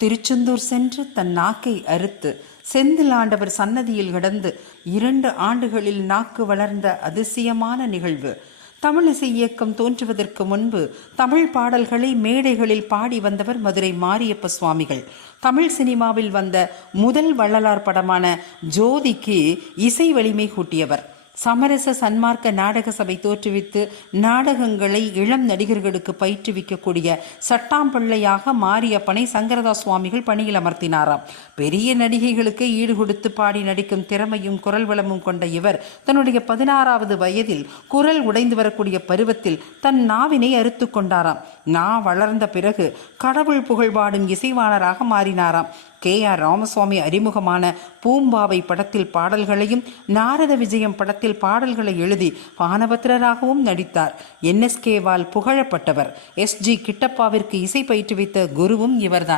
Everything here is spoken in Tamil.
திருச்செந்தூர் சென்று தன் நாக்கை அறுத்து செந்தில் ஆண்டவர் சன்னதியில் கிடந்து 2 ஆண்டுகளில் நாக்கு வளர்ந்த அதிசயமான நிகழ்வு. தமிழிசை இயக்கம் தோன்றுவதற்கு முன்பு தமிழ் பாடல்களை மேடைகளில் பாடி வந்தவர் மதுரை மாரியப்ப சுவாமிகள். தமிழ் சினிமாவில் வந்த முதல் வள்ளலார் படமான ஜோதிக்கு இசை வலிமை கூட்டியவர். சமரச சன்மார்க்க நாடக சபை தோற்றுவித்து நாடகங்களை இளம் நடிகர்களுக்கு பயிற்றுவிக்கக்கூடிய சட்டாம்பிள்ளையாக மாரியப்பனை சங்கரதாஸ் சுவாமிகள் பணியில் அமர்த்தினாராம். பெரிய நடிகைகளுக்கு ஈடு கொடுத்து பாடி நடிக்கும் திறமையும் குரல் வளமும் கொண்ட இவர் தன்னுடைய 16வது வயதில் குரல் உடைந்து வரக்கூடிய பருவத்தில் தன் நாவினை அறுத்து கொண்டாராம். நா வளர்ந்த பிறகு கடவுள் புகழ் பாடும் இசைவாணராக மாறினாராம். KR ராமசுவாமி அறிமுகமான பூம்பாவை படத்தில் பாடல்களையும் நாரத விஜயம் படத்தில் பாடல்களை எழுதி பானபத்திரராகவும் நடித்தார். NSK வால் புகழப்பட்டவர். SG கிட்டப்பாவிற்கு இசை பயிற்றுவித்த குருவும் இவர்தான்.